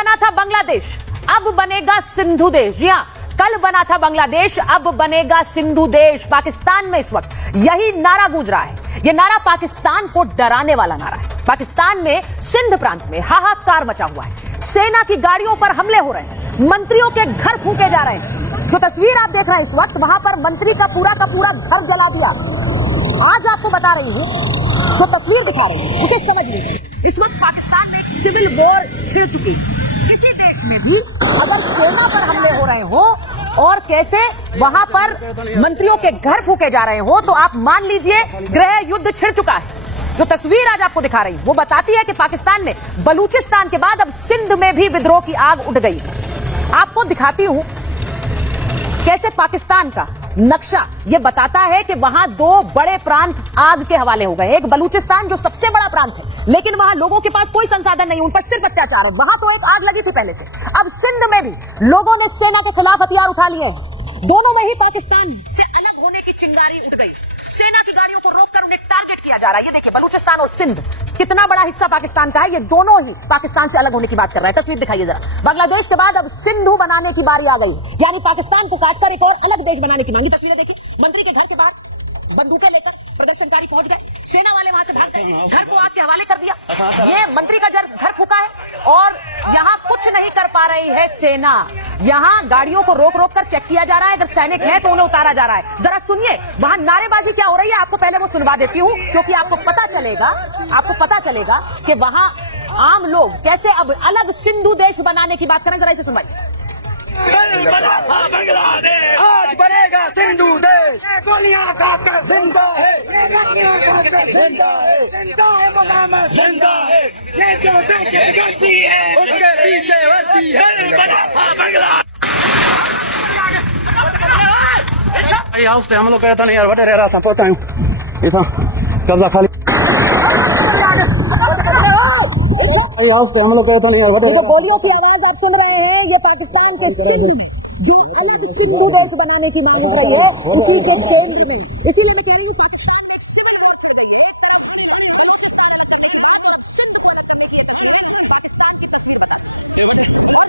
बना था बांग्लादेश, अब बनेगा सिंधु देश। जी हां, कल बना था बांग्लादेश, अब बनेगा सिंधु देश। पाकिस्तान में इस वक्त यही नारा गूंज रहा है। यह नारा पाकिस्तान को डराने वाला नारा है। पाकिस्तान में सिंध प्रांत में हाहाकार मचा हुआ है। सेना की गाड़ियों पर हमले हो रहे हैं, मंत्रियों के घर फूके जा रहे हैं। जो तस्वीर आप देख रहे हैं इस वक्त, वहां पर मंत्री का पूरा घर जला दिया। आज आपको बता रही हूं, जो तस्वीर दिखा रही हूं उसे समझ लीजिए। इस वक्त पाकिस्तान में एक सिविल वॉर छिड़ चुकी है। किसी देश में भी अगर सेना पर हमले हो रहे हो और कैसे वहां पर मंत्रियों के घर फूके जा रहे हो, तो आप मान लीजिए गृह युद्ध छिड़ चुका है। जो तस्वीर आज आपको दिखा रही हूं वो बताती है कि पाकिस्तान में बलूचिस्तान के बाद अब सिंध में भी विद्रोह की आग उठ गई। आपको दिखाती हूं कैसे पाकिस्तान का नक्शा ये बताता है कि वहां दो बड़े प्रांत आग के हवाले हो गए। एक बलूचिस्तान जो सबसे बड़ा प्रांत है, लेकिन वहां लोगों के पास कोई संसाधन नहीं, उन पर सिर्फ अत्याचार है। वहां तो एक आग लगी थी पहले से। अब सिंध में भी लोगों ने सेना के खिलाफ हथियार उठा लिए हैं। दोनों में ही पाकिस्तान से अलग होने की चिंगारी उठ गई। सेना की गाड़ियों को रोककर उन्हें टारगेट किया जा रहा है। ये देखिए, बलूचिस्तान और सिंध कितना बड़ा हिस्सा पाकिस्तान का है। ये दोनों ही पाकिस्तान से अलग होने की बात कर रहा है। तस्वीर दिखाइए जरा। बांग्लादेश के बाद अब सिंधु बनाने की बारी आ गई, यानी पाकिस्तान को काटकर एक और अलग देश बनाने की मांगी। तस्वीरें देखिए, मंत्री के घर के बाहर बंदूकें लेकर प्रदर्शनकारी पहुंच गए। सेना वाले वहां से भाग गए, घर को आग के हवाले कर दिया। ये मंत्री का घर फूका है और यहाँ कुछ नहीं कर पा रही है सेना। यहाँ गाड़ियों को रोक रोक कर चेक किया जा रहा है। अगर सैनिक हैं तो उन्हें उतारा जा रहा है। जरा सुनिए वहां नारेबाजी क्या हो रही है। आपको पहले वो सुनवा देती हूँ, क्योंकि आपको पता चलेगा कि वहां आम लोग कैसे अब अलग सिंधु देश बनाने की बात करें। जरा इसे सुनवाइए। बांग्लादेश आज बनेगा सिंधु देश। गोलियां खाकर जिंदा है, जिंदा है, जिंदा है। ये जो दहशतगर्दी है उसके पीछे वर्दी है। हाउस से हम लोग कहता नहीं यार, बड़े रह रहा था पता हूँ ऐसा कब्जा खाली हाउस से हम लोग कहता नहीं यार। ये गोलियों की आवाज आप सुन रहे हैं, ये पाकिस्तान के सिंध जो अलग सिंधु देश बनाने की मांग कर है, इसी के केंद्र में। इसीलिए मैं कह रही हूँ पाकिस्तान में सिविल वॉर छिड़ गई है। बलूचिस्तान में तक गई और सिंध को रखने के लिए पाकिस्तान की तस्वीर बना,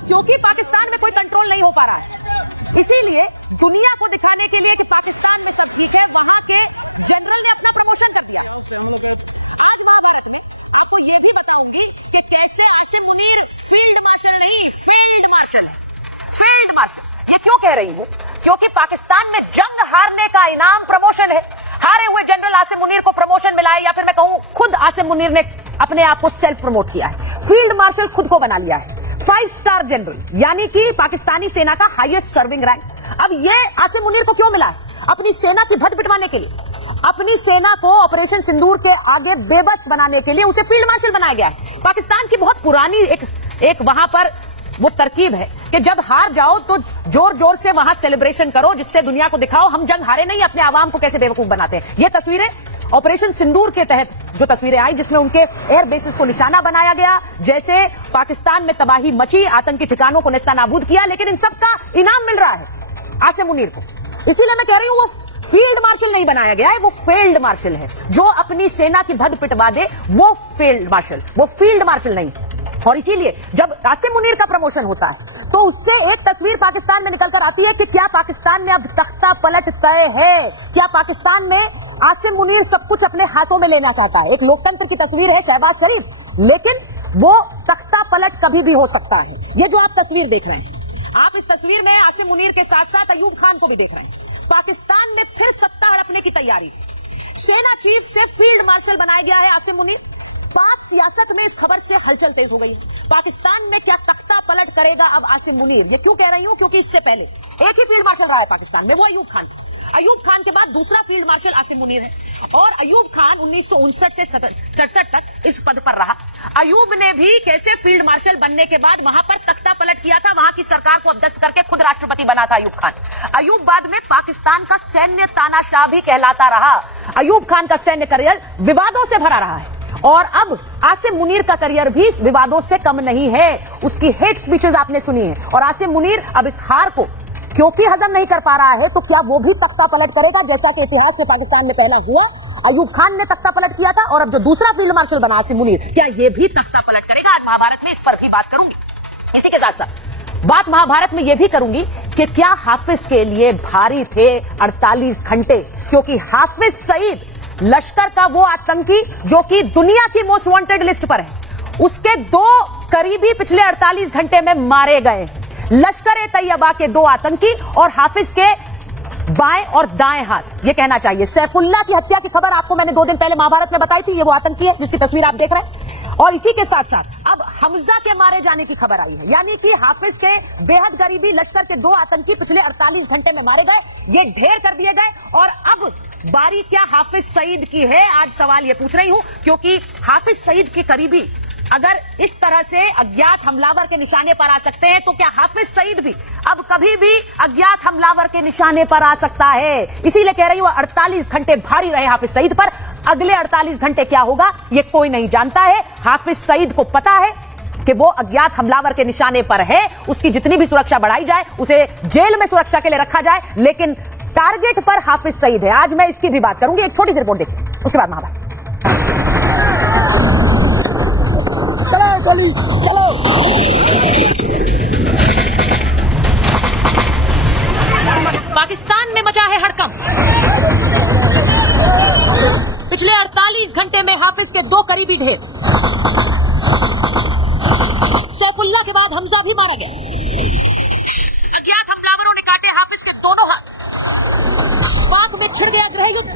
क्योंकि पाकिस्तान में कोई कंट्रोल नहीं हो पा रहा है। इसीलिए दुनिया को दिखाने के लिए पाकिस्तान में सब ठीक है, वहां के जनरल ने अपना प्रमोशन कर दिया। आज महाभारत में आपको ये भी बताऊंगी कि कैसे आसिम मुनीर फील्ड मार्शल नहीं, फील्ड मार्शल है। फील्ड मार्शल ये क्यों कह रही हूँ, क्योंकि पाकिस्तान में जंग हारने का इनाम प्रमोशन है। हारे हुए जनरल आसिम मुनीर को प्रमोशन मिला है, या फिर मैं कहूँ खुद आसिम मुनीर ने अपने आप को सेल्फ प्रमोट किया है। फील्ड मार्शल खुद को बना लिया है 5 स्टार जनरल, यानी कि पाकिस्तानी सेना का हाईएस्ट सर्विंग रैंक। अब ये आसिम मुनीर को क्यों मिला है? अपनी सेना की भद्द पिटवाने के लिए, अपनी सेना को ऑपरेशन सिंदूर के आगे बेबस बनाने के लिए उसे फील्ड मार्शल बनाया गया है। पाकिस्तान की बहुत पुरानी एक वहां पर वो तरकीब है कि जब हार जाओ तो जोर जोर से वहां सेलिब्रेशन करो, जिससे दुनिया को दिखाओ हम जंग हारे नहीं, अपने आवाम को कैसे बेवकूफ बनाते हैं। ये तस्वीरें ऑपरेशन सिंदूर के तहत जो तस्वीरें आई, जिसमें उनके एयर बेसिस को निशाना बनाया गया, जैसे पाकिस्तान में तबाही मची, आतंकी ठिकानों को नेस्तनाबूद किया, लेकिन इन सब का इनाम मिल रहा है आसिम मुनीर को। इसीलिए मैं कह रही हूं वो फील्ड मार्शल नहीं बनाया गया है, वो फील्ड मार्शल है। जो अपनी सेना की भद्द पिटवा दे वो फील्ड मार्शल, वो फील्ड मार्शल नहीं। और इसीलिए जब आसिम मुनीर का प्रमोशन होता है तो उससे एक तस्वीर पाकिस्तान में निकलकर आती है कि क्या पाकिस्तान में अब तख्ता पलट तय है? क्या पाकिस्तान में आसिम मुनीर सब कुछ अपने हाथों में लेना चाहता है? एक लोकतंत्र की तस्वीर है शहबाज शरीफ, लेकिन वो तख्ता पलट कभी भी हो सकता है। ये जो आप तस्वीर देख रहे हैं, आप इस तस्वीर में आसिम मुनीर के साथ साथ अयूब खान को भी देख रहे हैं। पाकिस्तान में फिर सत्ता हड़पने की तैयारी। सेना चीफ से फील्ड मार्शल बनाया गया है आसिम मुनीर। पाक सियासत में इस खबर से हलचल तेज हो गई। पाकिस्तान में क्या तख्ता पलट करेगा अब आसिम मुनीर? ये क्यों कह रही हूँ, क्योंकि इससे पहले एक ही फील्ड मार्शल रहा है पाकिस्तान में, वो अयूब खान। अयूब खान के बाद दूसरा फील्ड मार्शल आसिम मुनीर है, और अयूब खान 1959 से 67 तक इस पद पर रहा। अयूब ने भी कैसे फील्ड मार्शल बनने के बाद वहां पर तख्ता पलट किया था, वहां की सरकार को अपदस्त करके खुद राष्ट्रपति बना था अयूब खान। अयूब बाद में पाकिस्तान का सैन्य तानाशाह भी कहलाता रहा। अयूब खान का सैन्य करियर विवादों से भरा रहा है, और अब आसिम मुनीर का करियर भी विवादों से कम नहीं है। उसकी हेट स्पीचेस आपने सुनी है, और आसिम मुनीर अब इस हार को क्योंकि हजम नहीं कर पा रहा है, तो क्या वो भी तख्ता पलट करेगा, जैसा कि इतिहास में पाकिस्तान में पहला हुआ? अयूब खान ने तख्ता पलट किया था, और अब जो दूसरा फील्ड मार्शल बना आसिम मुनीर, क्या ये भी तख्ता पलट करेगा? आज महाभारत में इस पर भी बात करूंगी। इसी के साथ साथ बात महाभारत में यह भी करूंगी कि क्या हाफिज के लिए भारी थे 48 घंटे, क्योंकि हाफिज सईद लश्कर का वो आतंकी जो कि दुनिया की मोस्ट वांटेड लिस्ट पर है, उसके 2 करीबी पिछले 48 घंटे में मारे गए। लश्कर ए तैयबा के 2 आतंकी और हाफिज के बाएं और दाएं हाथ, ये कहना चाहिए। सैफुल्लाह की हत्या की खबर आपको मैंने 2 दिन पहले महाभारत में बताई थी, ये वो आतंकी है जिसकी तस्वीर आप देख रहे हैं। और इसी के साथ साथ अब हमजा के मारे जाने की खबर आई है, यानी कि हाफिज के बेहद करीबी लश्कर के 2 आतंकी पिछले 48 घंटे में मारे गए, ये ढेर कर दिए गए। और अब बारी क्या हाफिज सईद की है, आज सवाल ये पूछ रही हूं, क्योंकि हाफिज सईद के करीबी अगर इस तरह से अज्ञात हमलावर के निशाने पर आ सकते हैं, तो क्या हाफिज सईद भी अब कभी भी अज्ञात हमलावर के निशाने पर आ सकता है? इसीलिए कह रही हूं 48 घंटे भारी रहे हाफिज सईद पर। अगले 48 घंटे क्या होगा ये कोई नहीं जानता है। हाफिज सईद को पता है कि वो अज्ञात हमलावर के निशाने पर है, उसकी जितनी भी सुरक्षा बढ़ाई जाए, उसे जेल में सुरक्षा के लिए रखा जाए, लेकिन टारगेट पर हाफिज सईद है। आज मैं इसकी भी बात करूंगी, एक छोटी सी रिपोर्ट देखिए, उसके बाद महाभारत। चलो पाकिस्तान में मचा है हड़कंप। पिछले 48 घंटे में हाफिज के 2 करीबी ढेर। सैफुल्लाह के बाद हमजा भी मारा गया। अज्ञात हमलावरों ने काटे हाफिज के दोनों हाथ। पाक में छिड़ गया गृह युद्ध।